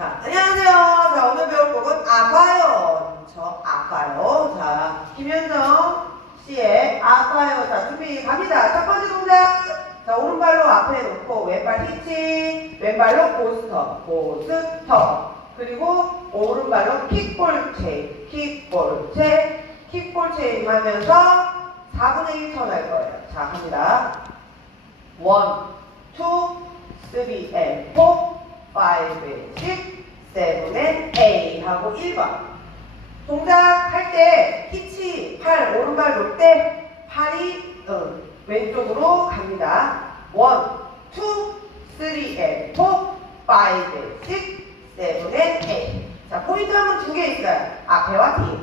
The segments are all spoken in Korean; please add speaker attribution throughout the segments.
Speaker 1: 자, 안녕하세요. 자, 오늘 배울 곡은 아파요. 저 아파요. 자, 김현정 씨의 아파요. 자, 준비 갑니다. 첫 번째 동작. 자, 오른발로 앞에 놓고 왼발 히치, 왼발로 고스터, 고스터. 그리고 오른발로 킥볼 체인, 킥볼 체인, 킥볼 체인 하면서 4분의 1 턴 할 거예요. 자, 갑니다. 1, 2, 3, and 4, 5, and 6, 7, and 8 하고 1번. 동작 할 때 히치 팔 오른발 놓을 때 팔이 어, 왼쪽으로 갑니다. 1, 2, 3, and 4, 5, and 6, 7, and 8. 자, 포인트는 두개 있어요. 앞에와 뒤.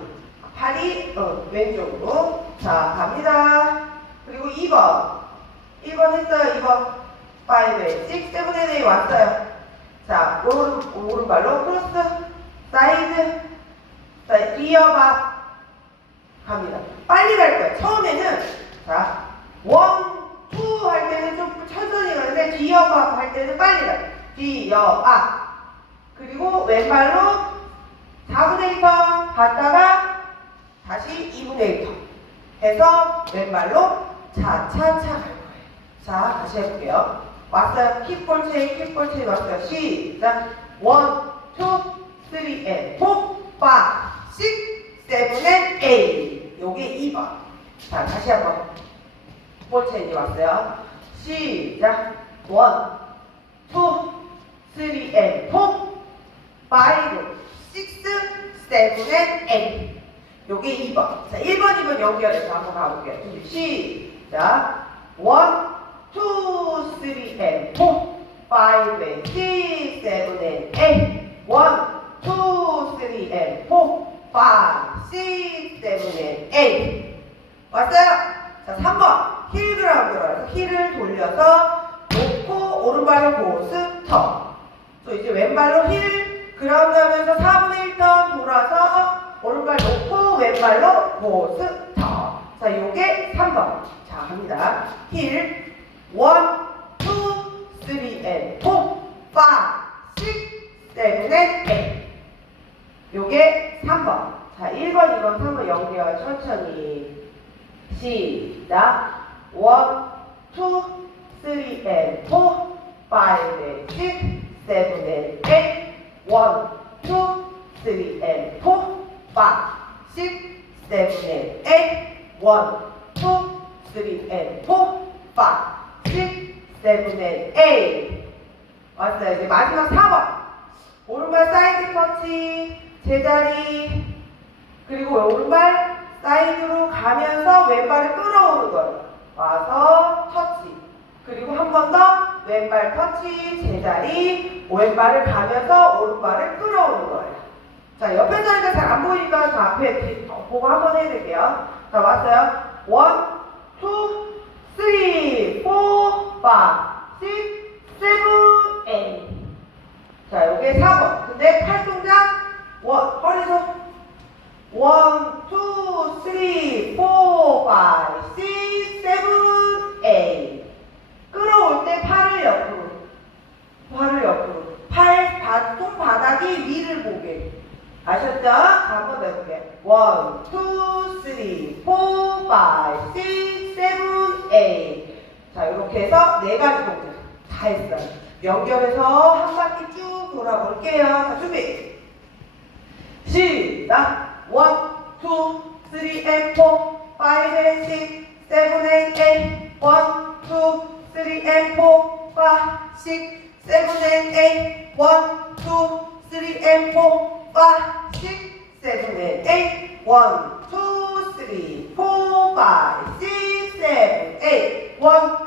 Speaker 1: 팔이 어, 왼쪽으로. 자, 갑니다. 그리고 2번. 1번 했어요. 2번. 5, 6, 7, 8 왔어요. 자, 오른, 오른발로 크로스, 사이드, 자, 이어봐. 갑니다. 빨리 갈 거예요. 처음에는, 자, 원, 투 할 때는 좀 천천히 가는데, 뒤어봐 할 때는 빨리 가요. 뒤어봐. 그리고 왼발로 4분의 1턴 갔다가 다시 2분의 1턴 해서 왼발로 차차차 갈 거예요. 자, 다시 해볼게요. 왔어요. 킥볼 체인, 킥볼 체인 왔어요. 시작. 원, 투, 쓰리, 앤, 포, 파, 식, 세븐, 앤, 에이. 요게 2번. 자, 다시 한번. 킥볼 체인이 왔어요. 시작. 원, 투, 쓰리, 앤, 포, 파이브, 식스, 세븐, 앤, 에이. 요게 2번. 자, 1번, 2번 연결해서 한번 가볼게요. 시작. 원, and four, five, and six, seven, and eight. One, two, three, and four, five, six, seven, and eight. 왔어요? 자, 3번. 힐 그라운드라서 힐을 돌려서 놓고 오른발을 고스터. 또 이제 왼발로 힐 그라운드 하면서 4분의 1턴 돌아서 오른발 놓고 왼발로 고스터. 자, 요게 3번. 자, 갑니다. 힐 원, 투, 쓰리, 앤, 포, 파, 식, 세븐, 앤, 에잇. 요게 3번. 자, 1번, 2번, 3번 연결 천천히. 시작. 원, 투, 쓰리, 앤, 포, 파이브, 앤, 식, 세븐, 앤, 에잇. 원, 투, 쓰리, 앤, 포, 파, 식, 세븐, 앤, 에잇. 원, 투, 쓰리, 앤, 포, 파, 6, 7, 8 왔어요. 이제 마지막 4번 오른발 사이드 터치 제자리 그리고 오른발 사이드로 가면서 왼발을 끌어오는 거예요. 와서 터치 그리고 한 번 더 왼발 터치 제자리 왼발을 가면서 오른발을 끌어오는 거예요. 자 옆에 자리가 잘 안 보이니까 자 앞에 뒤- 어, 보고 한 번 해드릴게요. 자 왔어요. 원, 투, 쓰리, 포, 파, 식, 세븐, 에잇. 자, 요게 4번. 근데 팔 동작, 원, 허리서. 원, 투, 쓰리, 포, 파, 식, 세븐, 에잇. 끌어올 때 팔을 옆으로. 팔을 옆으로. 팔, 바, 손바닥이 위를 보게. 아셨죠? 자, 한번 쓰리, 포, 파이, 식, 세븐, 에잇. 자, 이렇게 해서 네 가지 동작 다 했어요. 연결해서 한 바퀴 쭉 돌아볼게요. 자, 준비. 시작. 원, 투, 쓰리, 앤, 포, 파이브, 앤, 식, 세븐, 앤, 에잇. 원, 투, 쓰리, 앤, 포, 파, 식, 세븐, 앤, 에잇. 원, 투, 쓰리, 앤, 포, 파, 식, 세븐, 앤, 에잇. 원, 투, 쓰리, 포, 파이브, 식, 세븐, 에잇. 원,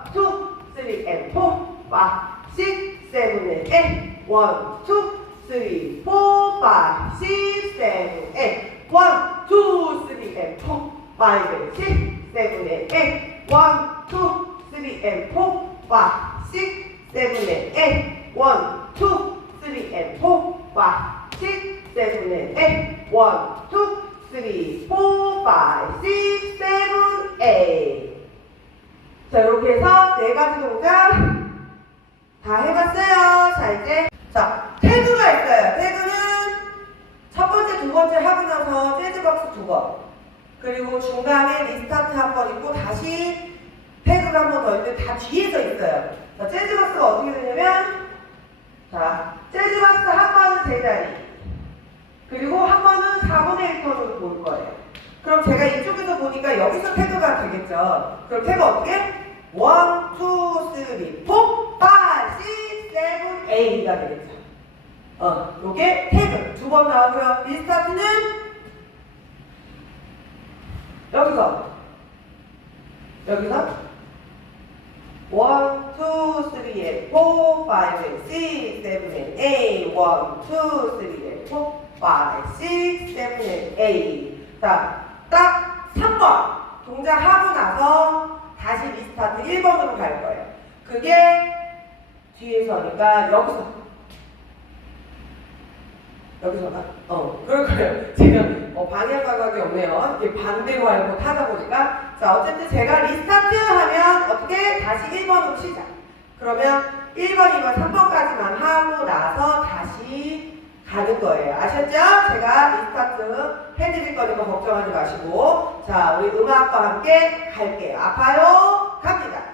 Speaker 1: three and four, five, six, seven and eight. One, two, three, four, five, six, seven, eight. One, two, three, and four, five, and six, seven, and eight. One, two, three, and four, five, six, seven, and eight. One, two, three, and four, five, six, seven, and eight. One, two, three, four, five, six, seven, eight. 자, 이렇게 해서 네 가지 동작 다 해봤어요. 자, 이제 자 태그가 있어요. 태그는 첫 번째, 두 번째 하고 나서 재즈박스 두 번. 그리고 중간에 리스타트 한 번 있고 다시 태그가 한 번 더 있는데 다 뒤에서 있어요. 자, 재즈박스가 어떻게 되냐면 자, 재즈박스 한 번은 제자리. 그리고 한 번은 4분의 1턴으로 볼 거예요. 그럼 제가 이쪽에서 보니까 여기서 태그가 되겠죠. 그럼 태그 어떻게? 1, 2, 3, 4, 5, 6, 7, 8가 되겠죠. 어, 요게 태그 두 번 나오고요. 리스타트는 여기서 여기서 1, 2, 3, and 4, 5, and 6, 7, and 8 1, 2, 3, and 4, 5, 6, 7, and 8 자, 딱 3번 동작 하고 나서 다시 리스타트 1번으로 갈 거예요. 그게 뒤에서니까 여기서 여기서가? 어, 그럴 거예요. 지금 어, 방향 감각이 없네요. 이게 반대로 알고 타다 보니까. 자, 어쨌든 제가 리스타트 하면 어떻게? 다시 1번으로 시작. 그러면 1번, 2번, 3번까지만 하고 나서 다시 가는 거예요. 아셨죠? 제가 리스타트 해드릴 거니까 걱정하지 마시고. 자, 우리 음악과 함께 갈게요. 아파요? 갑니다.